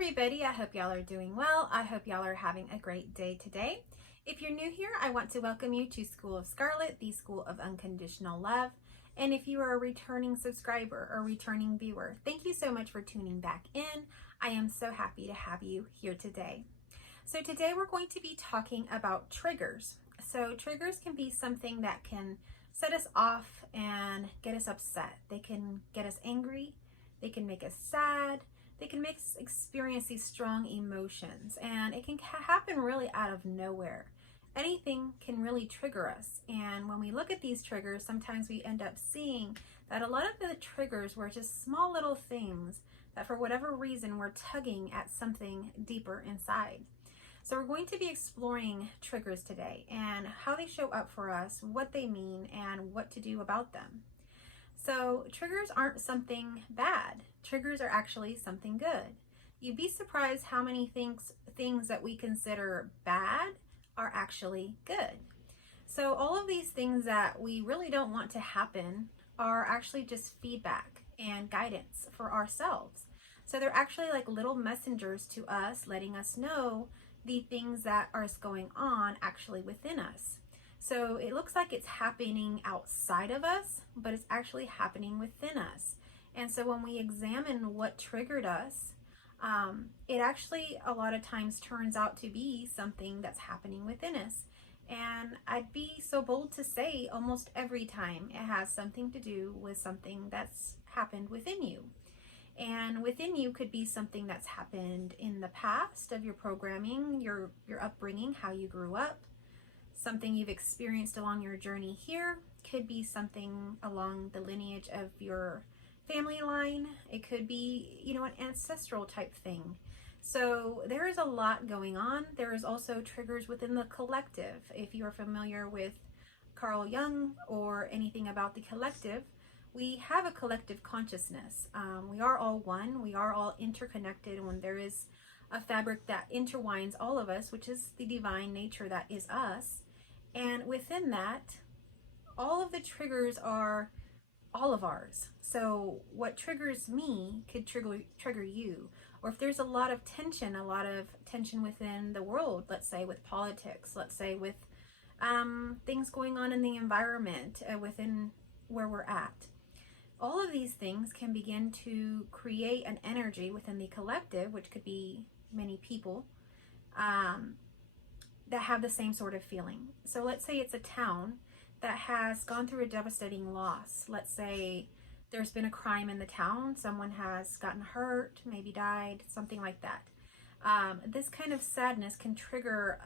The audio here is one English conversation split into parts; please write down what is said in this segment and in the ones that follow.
everybody, I hope y'all are doing well. I hope y'all are having a great day today. If you're new here, I want to welcome you to School of Scarlet, the School of Unconditional Love. And if you are a returning subscriber or returning viewer, thank you so much for tuning back in. I am so happy to have you here today. So today we're going to be talking about triggers. So triggers can be something that can set us off and get us upset. They can get us angry. They can make us sad. They can make us experience these strong emotions, and it can happen really out of nowhere. Anything can really trigger us, and when we look at these triggers, sometimes we end up seeing that a lot of the triggers were just small little things that for whatever reason were tugging at something deeper inside. So we're going to be exploring triggers today and how they show up for us, what they mean, and what to do about them. So triggers aren't something bad. Triggers are actually something good. You'd be surprised how many things that we consider bad are actually good. So all of these things that we really don't want to happen are actually just feedback and guidance for ourselves. So they're actually like little messengers to us, letting us know the things that are going on actually within us. So it looks like it's happening outside of us, but it's actually happening within us. And so when we examine what triggered us, it actually a lot of times turns out to be something that's happening within us. And I'd be so bold to say almost every time it has something to do with something that's happened within you. And within you could be something that's happened in the past of your programming, your upbringing, how you grew up. Something you've experienced along your journey here. Could be something along the lineage of your family line. It could be, an ancestral type thing. So there is a lot going on. There is also triggers within the collective. If you are familiar with Carl Jung or anything about the collective, we have a collective consciousness. We are all one. We are all interconnected when there is a fabric that intertwines all of us, which is the divine nature that is us. And within that, all of the triggers are all of ours. So what triggers me could trigger you. Or if there's a lot of tension within the world, let's say with politics, let's say with things going on in the environment within where we're at. All of these things can begin to create an energy within the collective, which could be many people, that have the same sort of feeling. So let's say it's a town that has gone through a devastating loss. Let's say there's been a crime in the town. Someone has gotten hurt, maybe died, something like that. This kind of sadness can trigger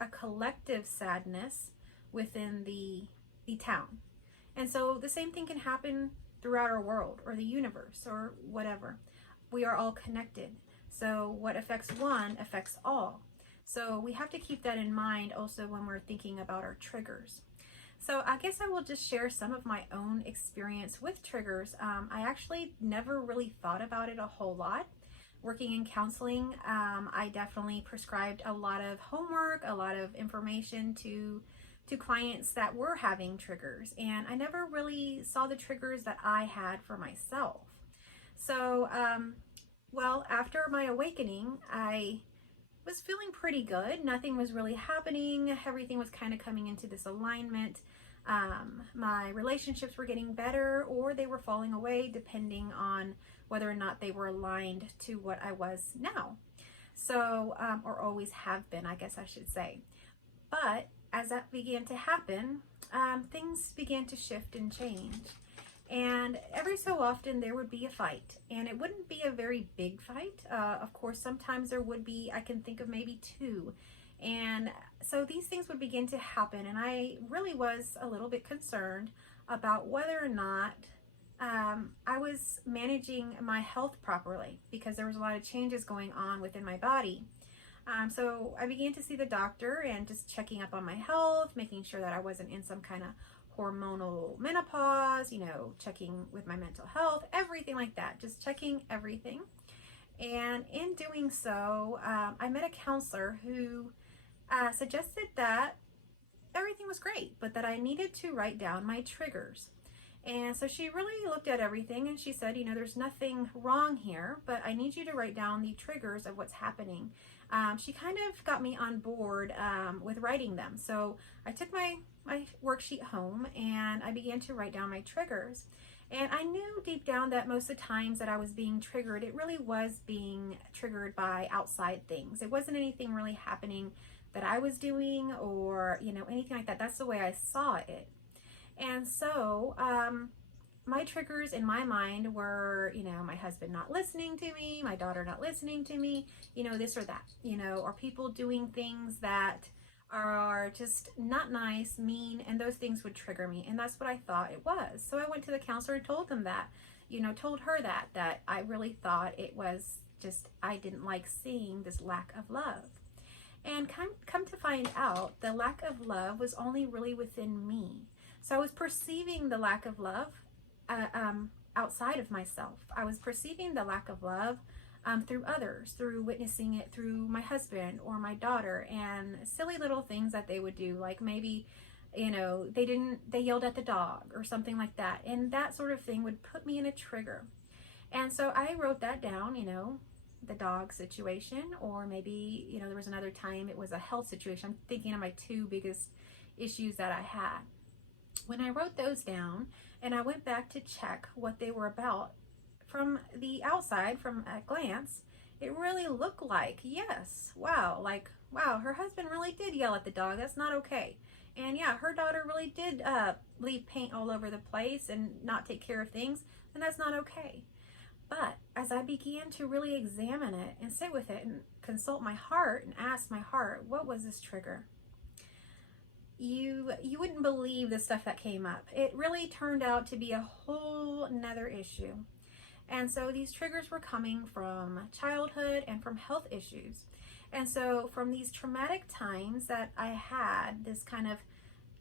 a collective sadness within the town. And so the same thing can happen throughout our world or the universe or whatever. We are all connected. So what affects one affects all. So we have to keep that in mind also when we're thinking about our triggers. So I guess I will just share some of my own experience with triggers. I actually never really thought about it a whole lot. Working in counseling, I definitely prescribed a lot of homework, a lot of information to clients that were having triggers. And I never really saw the triggers that I had for myself. So, after my awakening, I was feeling pretty good. Nothing was really happening. Everything was kind of coming into this alignment. My relationships were getting better or they were falling away depending on whether or not they were aligned to what I was now. So, or always have been, I guess I should say. But as that began to happen, things began to shift and change. And every so often there would be a fight, and it wouldn't be a very big fight. Of course, sometimes there would be, I can think of maybe two. And so these things would begin to happen, and I really was a little bit concerned about whether or not I was managing my health properly, because there was a lot of changes going on within my body. So I began to see the doctor and just checking up on my health, making sure that I wasn't in some kind of hormonal menopause, checking with my mental health, everything like that, just checking everything. And in doing so, I met a counselor who suggested that everything was great, but that I needed to write down my triggers. And so she really looked at everything and she said, there's nothing wrong here, but I need you to write down the triggers of what's happening. She kind of got me on board with writing them. So I took my worksheet home and I began to write down my triggers. And I knew deep down that most of the times that I was being triggered, it really was being triggered by outside things. It wasn't anything really happening that I was doing or, anything like that. That's the way I saw it. And so my triggers in my mind were, my husband not listening to me, my daughter not listening to me, this or that, or people doing things that are just not nice, mean, and those things would trigger me. And that's what I thought it was. So I went to the counselor and told them that, told her that I really thought it was just, I didn't like seeing this lack of love. And come to find out, the lack of love was only really within me. So I was perceiving the lack of love outside of myself. I was perceiving the lack of love through others, through witnessing it through my husband or my daughter, and silly little things that they would do, like maybe, they yelled at the dog or something like that. And that sort of thing would put me in a trigger. And so I wrote that down, the dog situation, or maybe, there was another time it was a health situation. I'm thinking of my two biggest issues that I had. When I wrote those down and I went back to check what they were about, from the outside, from a glance, it really looked like, yes, wow, her husband really did yell at the dog. That's not okay. And yeah, her daughter really did leave paint all over the place and not take care of things, and that's not okay. But as I began to really examine it and sit with it and consult my heart and ask my heart, what was this trigger? You wouldn't believe the stuff that came up. It really turned out to be a whole nother issue. And so these triggers were coming from childhood and from health issues. And so from these traumatic times that I had, this kind of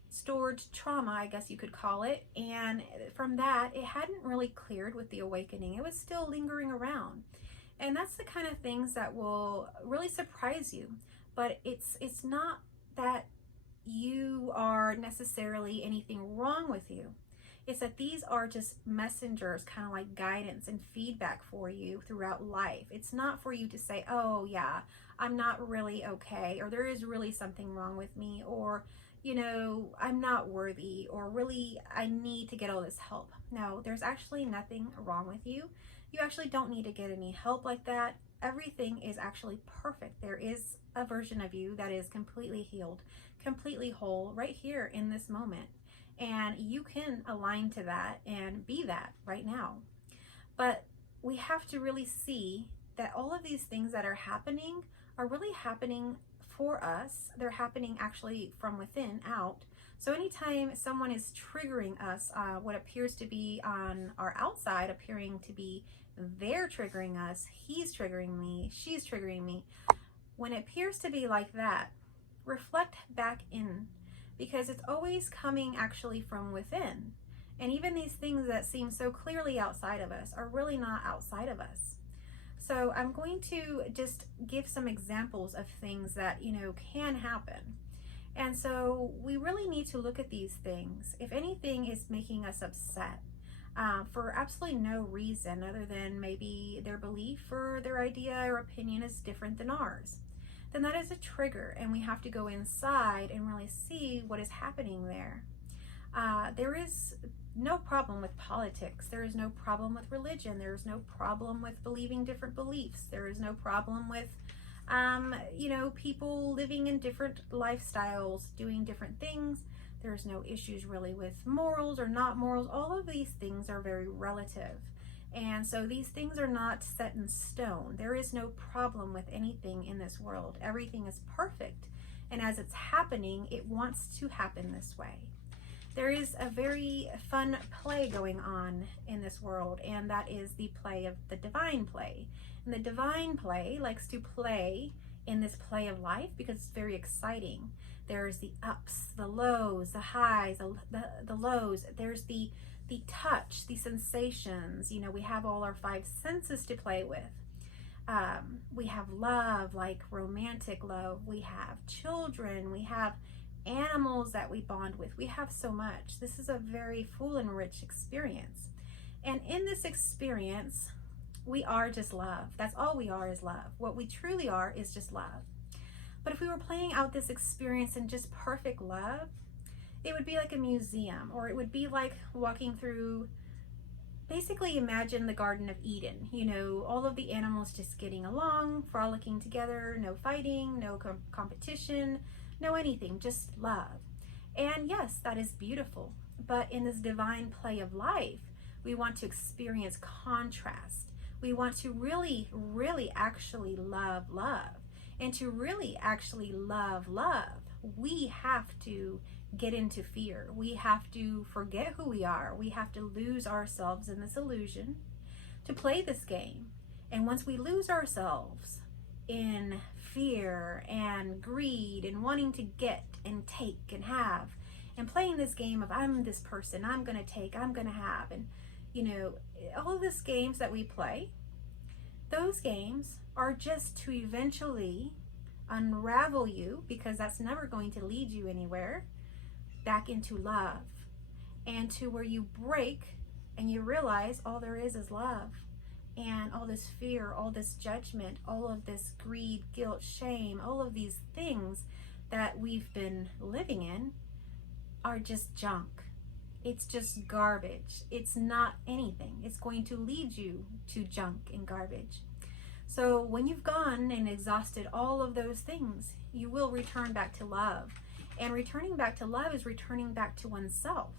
stored trauma, I guess you could call it, and from that, it hadn't really cleared with the awakening. It was still lingering around. And that's the kind of things that will really surprise you. But it's not that you are necessarily anything wrong with you. It's that these are just messengers, kind of like guidance and feedback for you throughout life. It's not for you to say, oh yeah, I'm not really okay, or there is really something wrong with me, or, I'm not worthy, or really I need to get all this help. No, there's actually nothing wrong with you. You actually don't need to get any help like that. Everything is actually perfect. There is a version of you that is completely healed, completely whole right here in this moment. And you can align to that and be that right now. But we have to really see that all of these things that are happening are really happening for us. They're happening actually from within out. So anytime someone is triggering us, what appears to be on our outside appearing to be they're triggering us, he's triggering me, she's triggering me. When it appears to be like that, reflect back in, because it's always coming actually from within. And even these things that seem so clearly outside of us are really not outside of us. So I'm going to just give some examples of things that, can happen. And so we really need to look at these things. If anything is making us upset for absolutely no reason other than maybe their belief or their idea or opinion is different than ours, then that is a trigger, and we have to go inside and really see what is happening there. There is no problem with politics. There is no problem with religion. There is no problem with believing different beliefs. There is no problem with, people living in different lifestyles, doing different things. There's no issues really with morals or not morals. All of these things are very relative. And so these things are not set in stone. There is no problem with anything in this world. Everything is perfect. And as it's happening, it wants to happen this way. There is a very fun play going on in this world, and that is the play of the divine play. And the divine play likes to play in this play of life because it's very exciting. There's the ups, the lows, the highs, the lows. There's the touch, the sensations. We have all our five senses to play with. We have love, like romantic love. We have children. We have animals that we bond with. We have so much. This is a very full and rich experience. And in this experience, we are just love. That's all we are, is love. What we truly are is just love. But if we were playing out this experience in just perfect love, it would be like a museum, or it would be like walking through, basically imagine the Garden of Eden. You know, all of the animals just getting along, frolicking together, no fighting, no competition, no anything, just love. And yes, that is beautiful. But in this divine play of life, we want to experience contrast. We want to really, really actually love love. And to really actually love love, we have to get into fear. We have to forget who we are. We have to lose ourselves in this illusion to play this game. And once we lose ourselves in fear and greed and wanting to get and take and have, and playing this game of I'm this person, I'm going to take, I'm going to have, and you know, all of these games that we play, those games are just to eventually unravel you, because that's never going to lead you anywhere, back into love, and to where you break and you realize all there is love. And all this fear, all this judgment, all of this greed, guilt, shame, all of these things that we've been living in are just junk. It's just garbage. It's not anything. It's going to lead you to junk and garbage. So when you've gone and exhausted all of those things, you will return back to love. And returning back to love is returning back to oneself.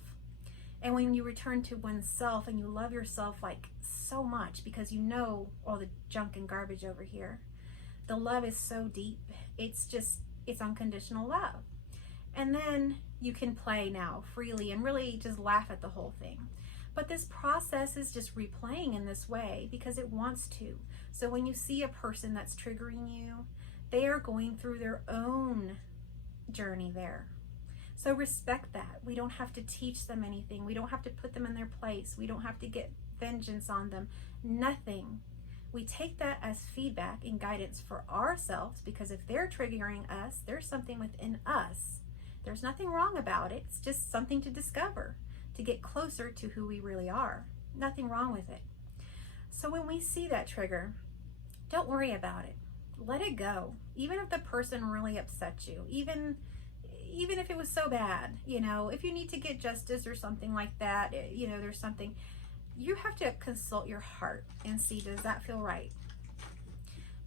And when you return to oneself and you love yourself like so much, because you know all the junk and garbage over here, the love is so deep. It's unconditional love. And then you can play now freely and really just laugh at the whole thing. But this process is just replaying in this way because it wants to. So when you see a person that's triggering you, they are going through their own journey there. So respect that. We don't have to teach them anything. We don't have to put them in their place. We don't have to get vengeance on them. Nothing. We take that as feedback and guidance for ourselves, because if they're triggering us, there's something within us. There's nothing wrong about it. It's just something to discover, to get closer to who we really are. Nothing wrong with it. So when we see that trigger, don't worry about it. Let it go. Even if the person really upsets you, even if it was so bad, you know, if you need to get justice or something like that, you know, there's something, you have to consult your heart and see, does that feel right?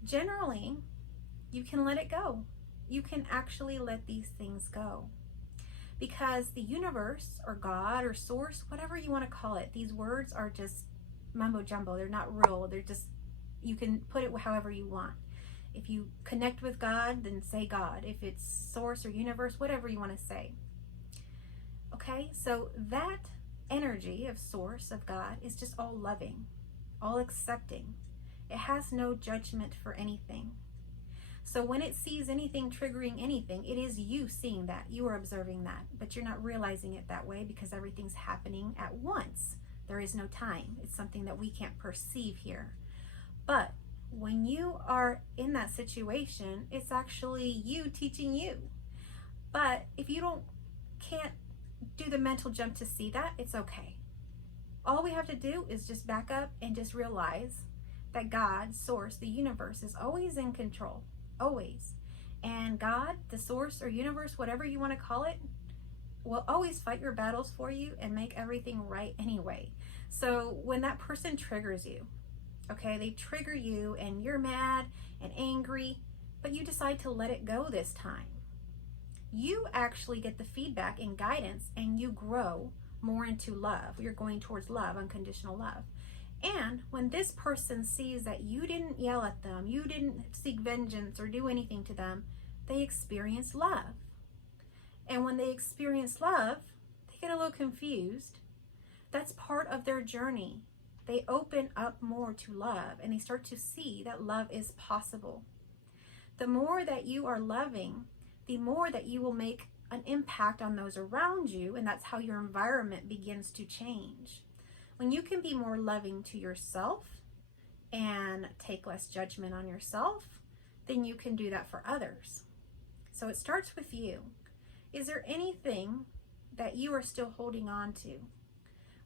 Generally, you can let it go. You can actually let these things go, because the universe or God or source, whatever you want to call it, these words are just mumbo jumbo. They're not real. They're just, you can put it however you want. If you connect with God, then say God. If it's source or universe, whatever you want to say. Okay, so that energy of source, of God, is just all loving, all accepting. It has no judgment for anything. So when it sees anything triggering anything, it is you seeing that. You are observing that, but you're not realizing it that way because everything's happening at once. There is no time. It's something that we can't perceive here. But when you are in that situation, it's actually you teaching you. But if you can't do the mental jump to see that, it's okay. All we have to do is just back up and just realize that God, source, the universe, is always in control. Always. And God, the source or universe, whatever you want to call it, will always fight your battles for you and make everything right anyway. So when that person triggers you, okay, they trigger you and you're mad and angry, but you decide to let it go this time, you actually get the feedback and guidance and you grow more into love. You're going towards love, unconditional love. And when this person sees that you didn't yell at them, you didn't seek vengeance or do anything to them, they experience love. And when they experience love, they get a little confused. That's part of their journey. They open up more to love and they start to see that love is possible. The more that you are loving, the more that you will make an impact on those around you, and that's how your environment begins to change. When you can be more loving to yourself and take less judgment on yourself, then you can do that for others. So it starts with you. Is there anything that you are still holding on to?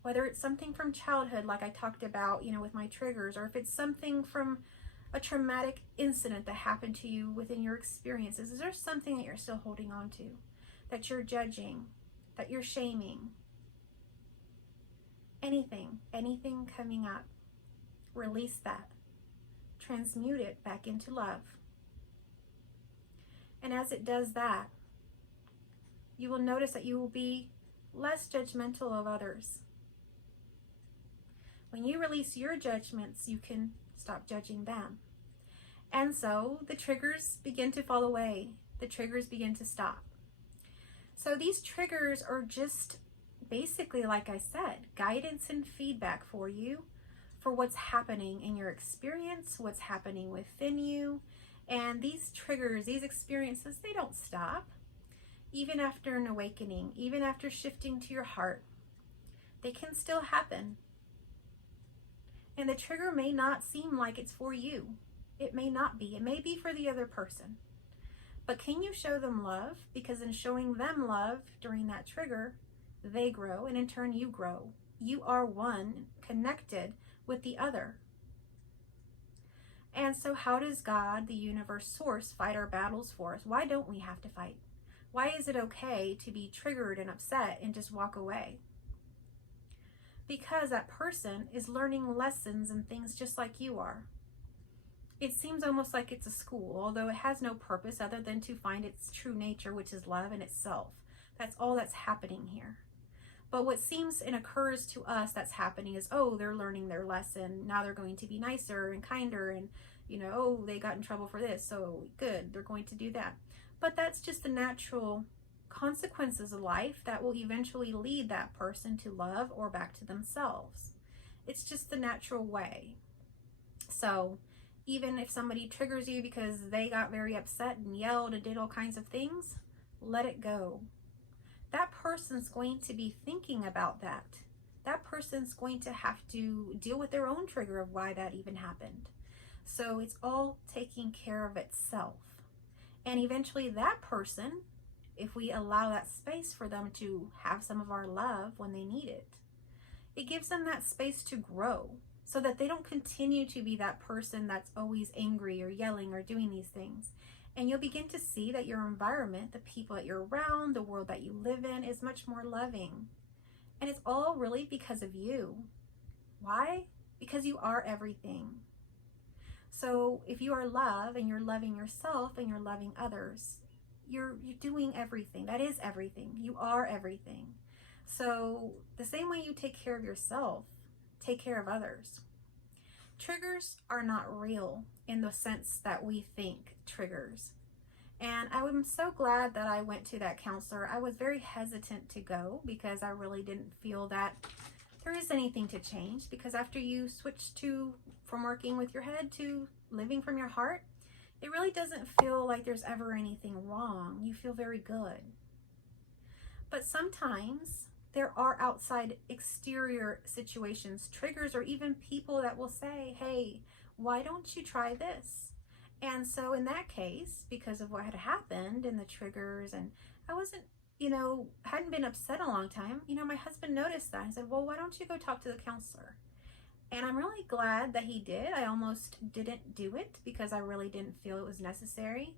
Whether it's something from childhood, like I talked about, with my triggers, or if it's something from a traumatic incident that happened to you within your experiences. Is there something that you're still holding on to, that you're judging, that you're shaming? Anything coming up, release that. Transmute it back into love. And as it does that, you will notice that you will be less judgmental of others. When you release your judgments, you can stop judging them. And so the triggers begin to fall away. The triggers begin to stop. So these triggers are just basically, like I said, guidance and feedback for you for what's happening in your experience, what's happening within you. And these triggers, these experiences, they don't stop. Even after an awakening, even after shifting to your heart, they can still happen. And the trigger may not seem like it's for you. It may not be. It may be for the other person. But can you show them love? Because in showing them love during that trigger, they grow, and in turn you grow. You are one, connected with the other. And so how does God, the universe, source, fight our battles for us? Why don't we have to fight? Why is it okay to be triggered and upset and just walk away? Because that person is learning lessons and things just like you are. It seems almost like it's a school, although it has no purpose other than to find its true nature, which is love in itself. That's all that's happening here. But what seems and occurs to us that's happening is, oh, they're learning their lesson. Now they're going to be nicer and kinder, and, oh, they got in trouble for this, so good, they're going to do that. But that's just the natural consequences of life that will eventually lead that person to love or back to themselves. It's just the natural way. So even if somebody triggers you because they got very upset and yelled and did all kinds of things, let it go. That person's going to be thinking about that. That person's going to have to deal with their own trigger of why that even happened. So it's all taking care of itself. And eventually that person, if we allow that space for them to have some of our love when they need it, it gives them that space to grow so that they don't continue to be that person that's always angry or yelling or doing these things. And you'll begin to see that your environment, the people that you're around, the world that you live in is much more loving. And it's all really because of you. Why? Because you are everything. So if you are love and you're loving yourself and you're loving others, you're doing everything. That is everything. You are everything. So the same way you take care of yourself, take care of others. Triggers are not real in the sense that we think triggers. And I'm so glad that I went to that counselor. I was very hesitant to go because I really didn't feel that there is anything to change, because after you switch from working with your head to living from your heart, it really doesn't feel like there's ever anything wrong. You feel very good. But sometimes there are outside exterior situations, triggers, or even people that will say, hey, why don't you try this? And so in that case, because of what had happened and the triggers, and I wasn't, hadn't been upset a long time, my husband noticed that. I said, well, why don't you go talk to the counselor? And I'm really glad that he did. I almost didn't do it because I really didn't feel it was necessary.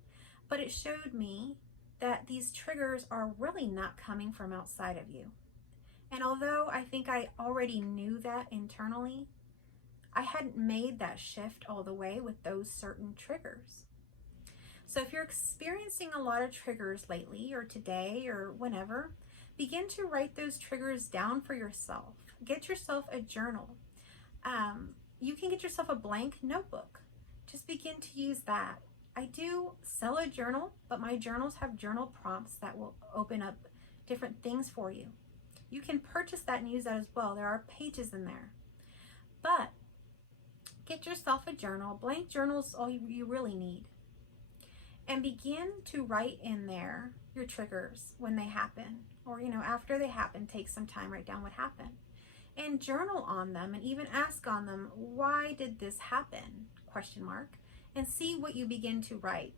But it showed me that these triggers are really not coming from outside of you. And although I think I already knew that internally, I hadn't made that shift all the way with those certain triggers. So if you're experiencing a lot of triggers lately or today or whenever, begin to write those triggers down for yourself. Get yourself a journal. You can get yourself a blank notebook. Just begin to use that. I do sell a journal, but my journals have journal prompts that will open up different things for you. You can purchase that and use that as well. There are pages in there. But get yourself a journal. Blank journal's all you really need. And begin to write in there your triggers when they happen. Or, after they happen, take some time, write down what happened. And journal on them and even ask on them, why did this happen? ? And see what you begin to write.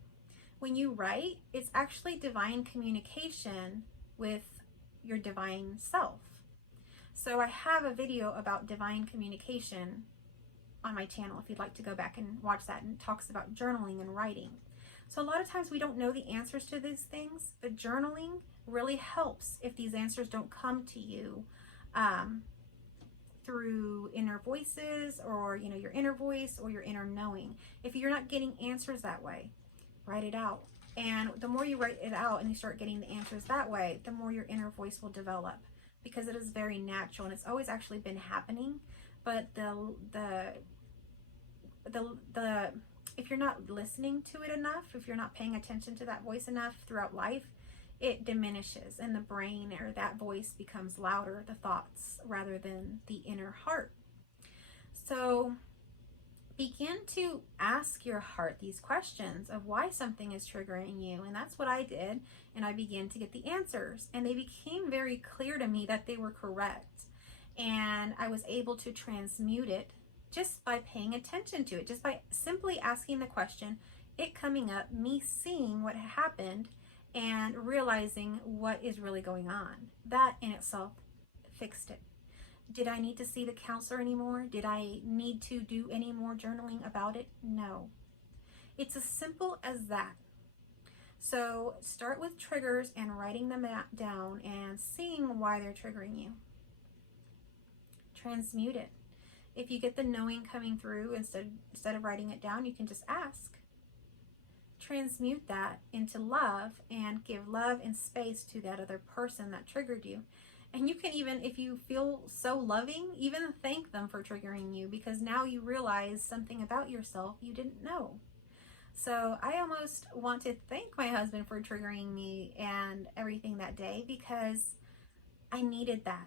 When you write, it's actually divine communication with your divine self. So I have a video about divine communication on my channel if you'd like to go back and watch that, and it talks about journaling and writing. So a lot of times we don't know the answers to these things, but journaling really helps if these answers don't come to you through inner voices, or your inner voice or your inner knowing. If you're not getting answers that way, write it out. And the more you write it out and you start getting the answers that way, the more your inner voice will develop, because it is very natural and it's always actually been happening. But if you're not listening to it enough, if you're not paying attention to that voice enough throughout life, it diminishes, and the brain, or that voice, becomes louder, the thoughts, rather than the inner heart. So begin to ask your heart these questions of why something is triggering you. And that's what I did. And I began to get the answers, and they became very clear to me that they were correct. And I was able to transmute it just by paying attention to it, just by simply asking the question, it coming up, me seeing what happened, and realizing what is really going on. That in itself fixed it. Did I need to see the counselor anymore? Did I need to do any more journaling about it? No. It's as simple as that. So start with triggers and writing them down and seeing why they're triggering you. Transmute it. If you get the knowing coming through, instead of writing it down, you can just ask. Transmute that into love and give love and space to that other person that triggered you. And you can even, if you feel so loving, even thank them for triggering you, because now you realize something about yourself you didn't know. So I almost want to thank my husband for triggering me and everything that day, because I needed that.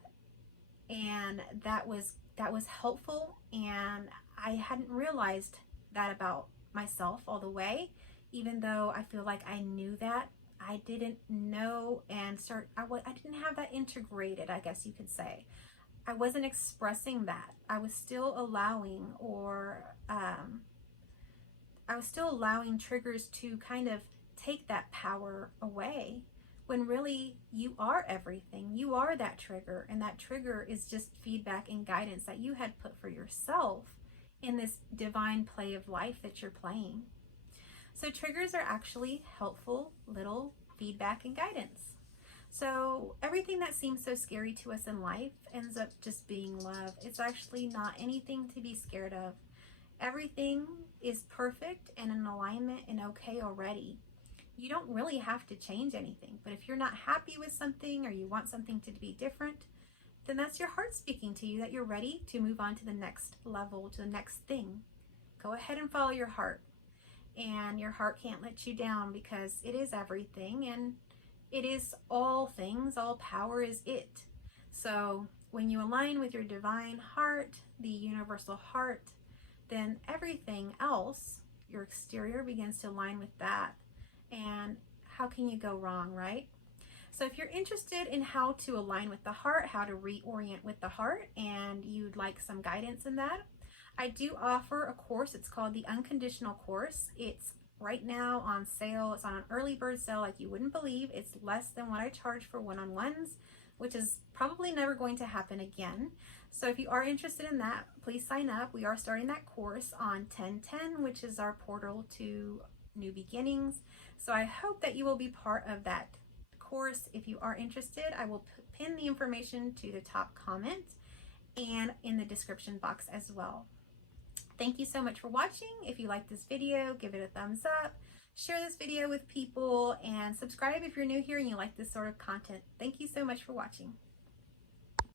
And that was helpful, and I hadn't realized that about myself all the way. Even though I feel like I knew that, I didn't know and I didn't have that integrated, I guess you could say. I wasn't expressing that. I was still allowing, triggers to kind of take that power away, when really you are everything. You are that trigger, and that trigger is just feedback and guidance that you had put for yourself in this divine play of life that you're playing. So triggers are actually helpful little feedback and guidance. So everything that seems so scary to us in life ends up just being love. It's actually not anything to be scared of. Everything is perfect and in alignment and okay already. You don't really have to change anything. But if you're not happy with something, or you want something to be different, then that's your heart speaking to you that you're ready to move on to the next level, to the next thing. Go ahead and follow your heart. And your heart can't let you down, because it is everything, and it is all things. All power is it. So when you align with your divine heart, the universal heart, then everything else, your exterior, begins to align with that. And how can you go wrong, right? So if you're interested in how to align with the heart, how to reorient with the heart, and you'd like some guidance in that, I do offer a course. It's called the Unconditional Course. It's right now on sale. It's on an early bird sale like you wouldn't believe. It's less than what I charge for one-on-ones, which is probably never going to happen again. So if you are interested in that, please sign up. We are starting that course on 10/10, which is our portal to new beginnings. So I hope that you will be part of that course. If you are interested, I will pin the information to the top comment and in the description box as well. Thank you so much for watching. If you like this video, give it a thumbs up, share this video with people, and subscribe if you're new here and you like this sort of content. Thank you so much for watching.